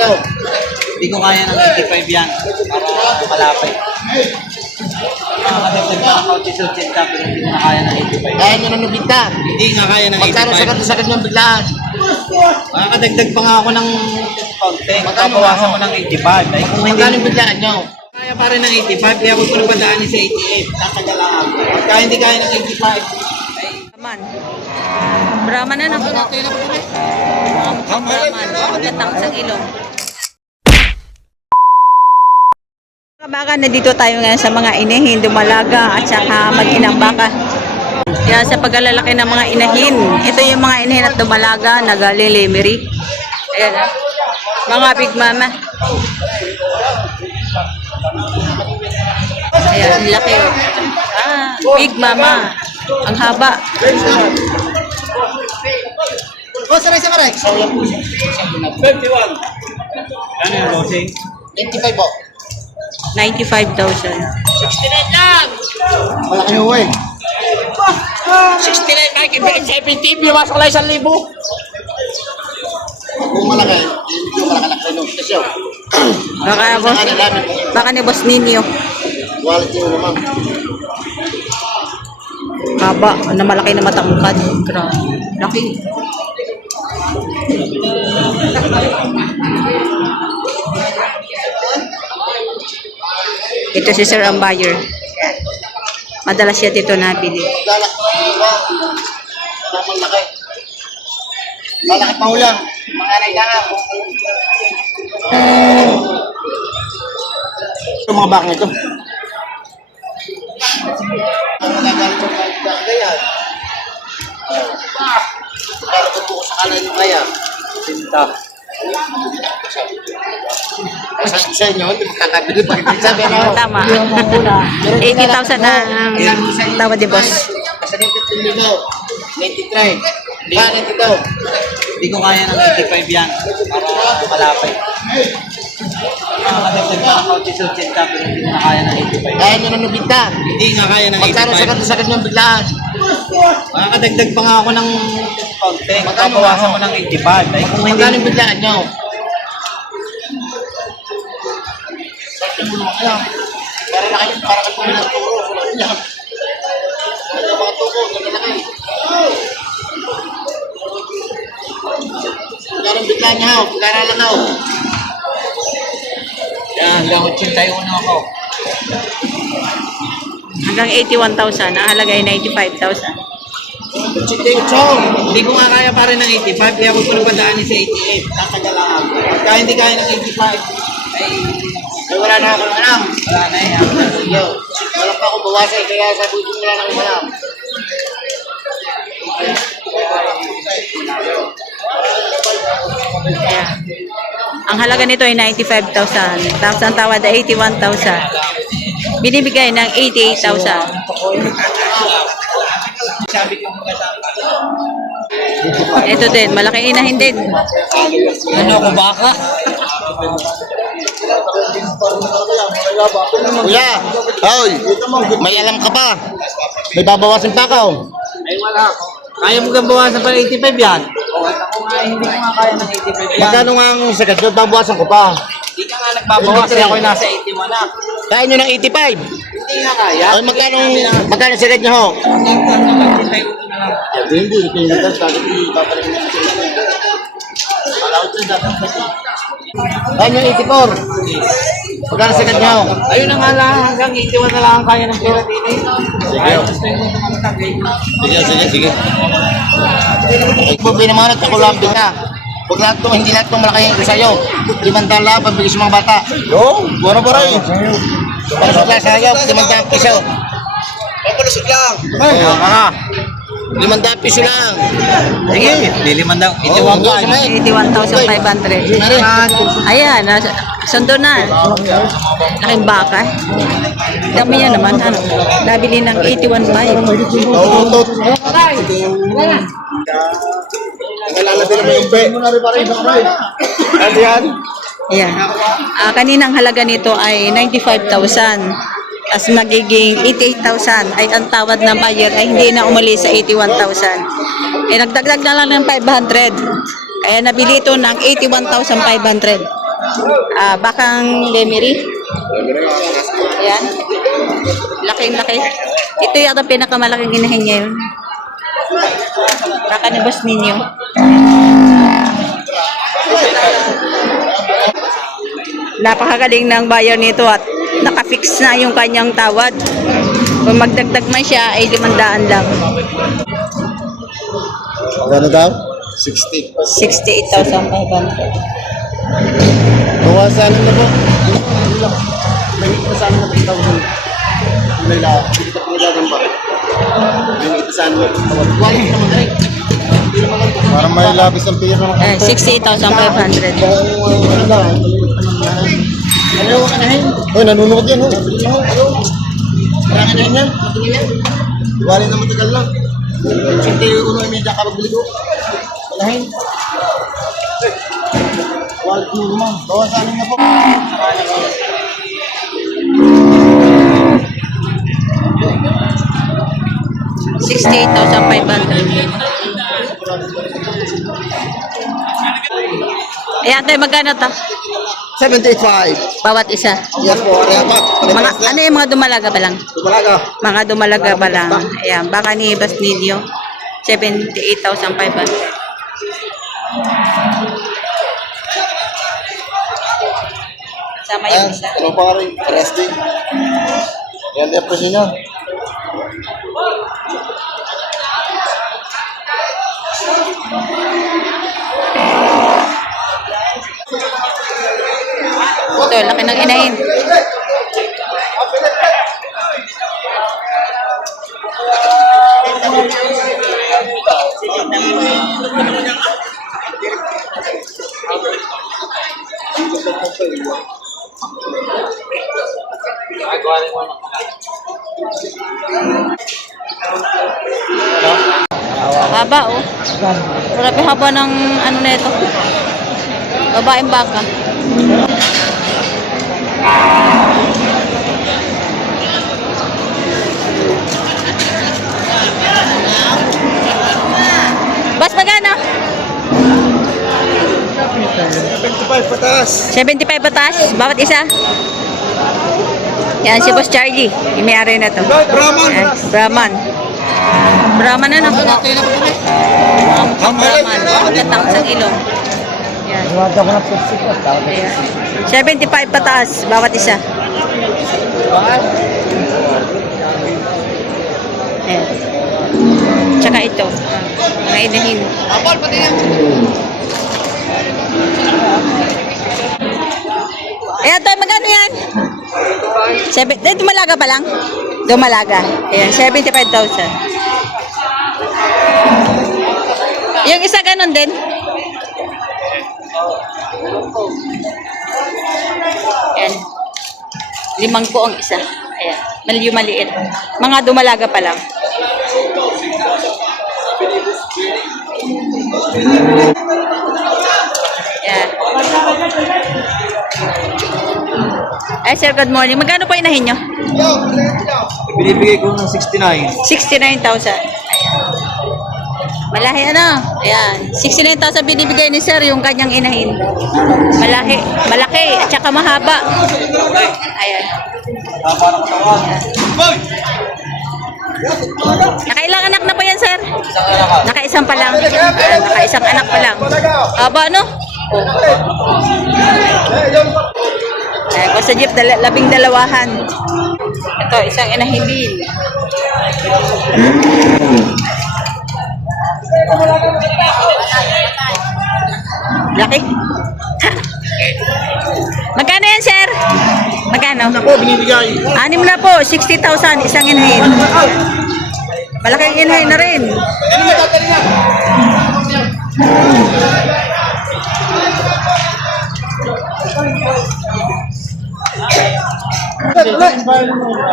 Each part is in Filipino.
dito. Hindi ko kaya ng 85 yan para malapit. Makakadagdag pa ako 80 pero hindi ko na kaya ng 85. Kaya nyo nang nabinta. Hindi nga kaya ng 85. Magkano sagad nyo ang biglaan? Makakadagdag pa nga ako ng konti. Magkano Magpapawasan ako? ko ng 85. Ay, kung hindi, Magkano yung biglaan nyo? kaya pa rin ng 85, kaya huwag ko na padaanin sa 88. Tatagal lang ako. Kaya hindi kaya ng 85. Man. Brahman na ng Brahman. Gatang sa ilong. Baka na dito tayo ngayon sa mga inahin, dumalaga at saka mag-inang baka. Kaya sa paglalaki ng mga inahin, ito yung mga inahin at dumalaga, nagalilimery. Ayan ah. Mga big mama. Ayan, ang laki oh. Ah, big mama. Ang haba. Boss, saray sa Rex. 51. Ano yung bossing? 85 po. 95,000. 69 lang! Malaki nyo eh. 69 Mike, ibigay 70, biwas ko lang 1,000. Kung malaki, hindi ko malaki nyo. Kasi yun. Baka ni Boss Ninyo. Quality mo naman. Haba, na malaki na matangkad. Grabe. Laki. Ito si Sir ang buyer. Madalas siya dito nabili. Lalaki mo lang. Naman laki. Malaki pa ulang. Mga nailangan. Ito mga bakang ito. Ang nagalit ko ng kaya. Para ko po sa kanan yung kaya. Sinta. Masasabi sa inyo, hindi makakabili pa. Sabi na. Tama. 80,000 ang tawad ni Boss. Kasi dito 93. Bakit ito? Hindi ko kaya ng 85 yan para malapit. Makakadagdag pa ako 80 pero hindi ko na kaya ng 85. Kaya nyo nang nabinta. Hindi nga kaya ng Magkano 85. sagad nyo ang biglaan? Makakadagdag pa nga ako ng konti. Magkano Magpapawasan ako? ko ng 85. Ay, kung hindi, Magkano yung biglaan nyo? Para kayo pumilang turo. Ano mga tuko? Nagalaki. Magkano yung biglaan nyo? Pagkara lang ako. yan, hanggang 81 ako. Hanggang 81,000. Ang halaga ay 95,000. Hindi ko nga kaya pa rin ng 85, kaya huwag ko na padaanin sa 88. Tatagal lang ako. Kaya hindi kaya ng 85. Ay wala na akong alam. Wala na eh. Yo, wala pa akong bawasan kaya sabi ko wala na akong alam. Ayan. Ang halaga nito ay 95,000. Tapos ang tawad ay 81,000. Binibigay ng 88,000. Sabi ko mga Ito din, malaking inahin din. ano ako baka? Kuya, hoy, may alam ka pa. May babawasan pa ka oh. Ay wala ako. Kaya mo kang bawasan pa ng 85 yan? O, at ako nga, hindi ko nga kaya ng 85 yan. Magkano nga ang sagad nyo? Babawasan ko pa. Hindi ka nga nagbabawas, kaya ako'y nasa 81 na. Kaya nyo ng 85. Hindi nga kaya. Ay magkano sagad nyo ho? Hindi, pinagdal bakit ibabalik na sa inyo. Malawit na dapat kasi. Kaya nyo 84. Magkano sagad nyo? Ayun na nga lang, hanggang 81 na lang ang kaya ng pera din eh. Ay, gusto yung mga matagay. Sige. Ikaw naman at ako lang ka. Huwag lahat to, hindi lahat itong malaki ko sa'yo. 500 lang, pabigay sa mga bata. Yo, buwan na ba rin? Palusog lang sa'yo, 500 piso. Palusog lang. Ay, nga. 500 piso lang. Sige, liliman daw. 81 pa. 81,500. Ayan, sundo na. Laking baka. Dami yan naman. Ano? Nabili ng 81,500. Nalala din naman yung pe. Ano yan? Ayan. Kaninang halaga nito ay 95,000. As magiging 88,000 ay ang tawad ng buyer ay hindi na umali sa 81,000. Nagdagdag na lang ng 500. Kaya nabili ito ng 81,500. Bakang Lemery. Ayan. Laking laki. Ito yata pinakamalaking inahin niya yun. Baka ni Boss Ninyo. Napakagaling ng buyer nito at nakafix na yung kanyang tawad. Kung magdagdag man siya ay 500 lang. Ano daw? 60. 68,500. Bawasan na po. May itasan na 3,000. May la, hindi ka pangalagan ba? May itasan mo. Quality naman rin. Parang may labis ang pira ng 68,500. Ano yung anahin? Oh, nanunod yan. Parang anahin yan. Matingin yan. Iwalin na matagal lang. Siyempre yung uno ay medya kapag biligo. Anahin. Walit mo naman. Bawasanin na po. 68,500. Ayan tayo, magkano to? 75. Bawat isa. Yes po, kaya pa. Ano yung mga dumalaga pa lang? Dumalaga. Mga dumalaga pa lang. Ayan, baka ni Boss Ninyo. 78,500. Sama yung isa. Ano pa rin? Resting. Yan din po siya. Ito, laki ng inahin. Haba oh. Grabe haba ng ano na ito. Babaeng baka. Bas magana? 75 patas. 75 patas, bawat isa. Yan si Boss Charlie, yung may-ari na to. Brahman. Yan, Brahman. Brahman ano? Brahman. Magandang sa ilong. Yan. Ayan. 75 pataas, bawat isa. Ayan. Tsaka ito, mga inahin. Ayan, tayo magkano yan? Dumalaga pa lang? Dumalaga. Ayan, 75,000. Yung isa ganun din? Ayan. 5 po ang isa. Ayan. Maliit. Mga dumalaga pa lang. Ayan. Ay, sir, good morning. Magkano po inahin nyo? Binibigay ko ng 69. 69,000. Ayan. Malahi ano? Ayan. 69,000 binibigay ni sir yung kanyang inahin. Malaki at saka mahaba. Ayan. Nakailang anak na po yan, sir? Nakaisang pa lang. Ayan, nakaisang anak pa lang. Haba, ano? Ayan, kung sa jeep, 12. Ito, isang inahin din. Laki. Magkano yan, sir? Magkano? Ako, binibigay. 6 na po, 60,000 isang inahin. Malaking inahin na rin. Ano may tatali na?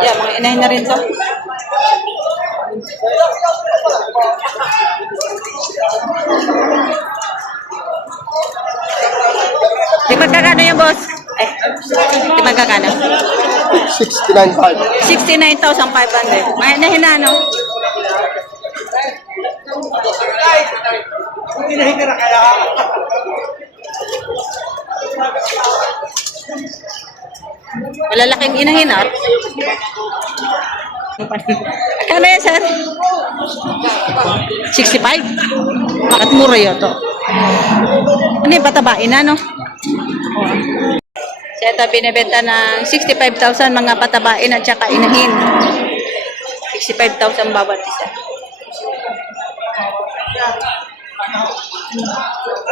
Yeah, mga inahin na rin to. Di magkakano yung boss? Di magkakano? 69.5. 69,500. May inahin na, no? Malalaking inahin, ah. Kano yan, sir? 65? Bakit mura yun to? Ano yung patabain na, no? So, ito, binibenta ng 65,000 mga patabain at saka inahin. 65,000 bawat isa.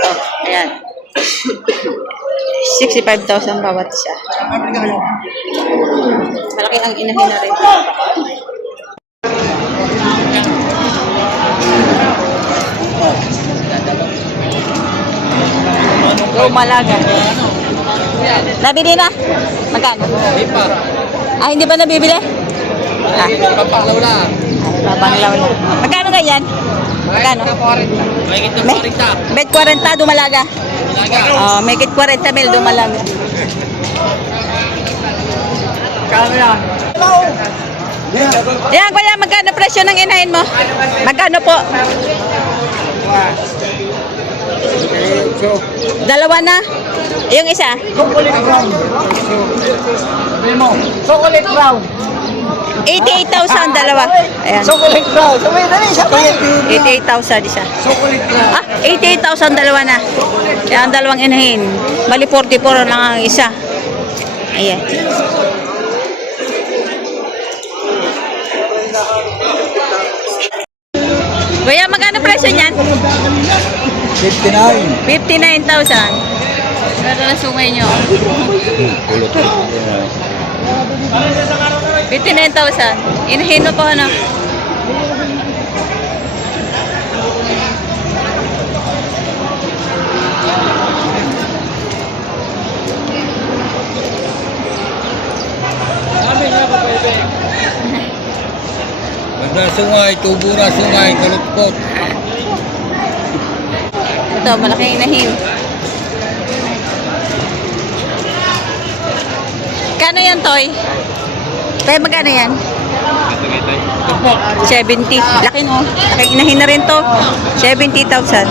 Oh, ayan. 65,000 bawat isa. Malaki ang inahin na rin. Lumalaga. Nabili na? Magkano? Ah, hindi ba nabibili? Ah, Papanglaw lang. babanglaw na. Magkano ganyan? Magkano? Med 40 dumalaga. Oh, may 40 mil dumalaga. Kano yan? Yan, kuya, magkano presyo ng inahin mo? Magkano po? Dalawa na? Yung isa? Chocolate brown. 88,000 dalawa. Ayan. Chocolate brown. Sabay na rin siya. 88,000 isa. Chocolate brown. Ah, 88,000 dalawa na. Yan, dalawang inahin. Bali 44 lang ang isa. Ayan. Kuya, magkano presyo niyan? 59. 59,000. Ganda na sungay nyo. 59,000. Inahin mo po ano? Banda sungay, tubo na sungay, kalutkot. Ito, malaking inahin. Kano yan, Toy? Kaya magkano yan? 70. Laki no? Laking inahin na rin to. 70,000.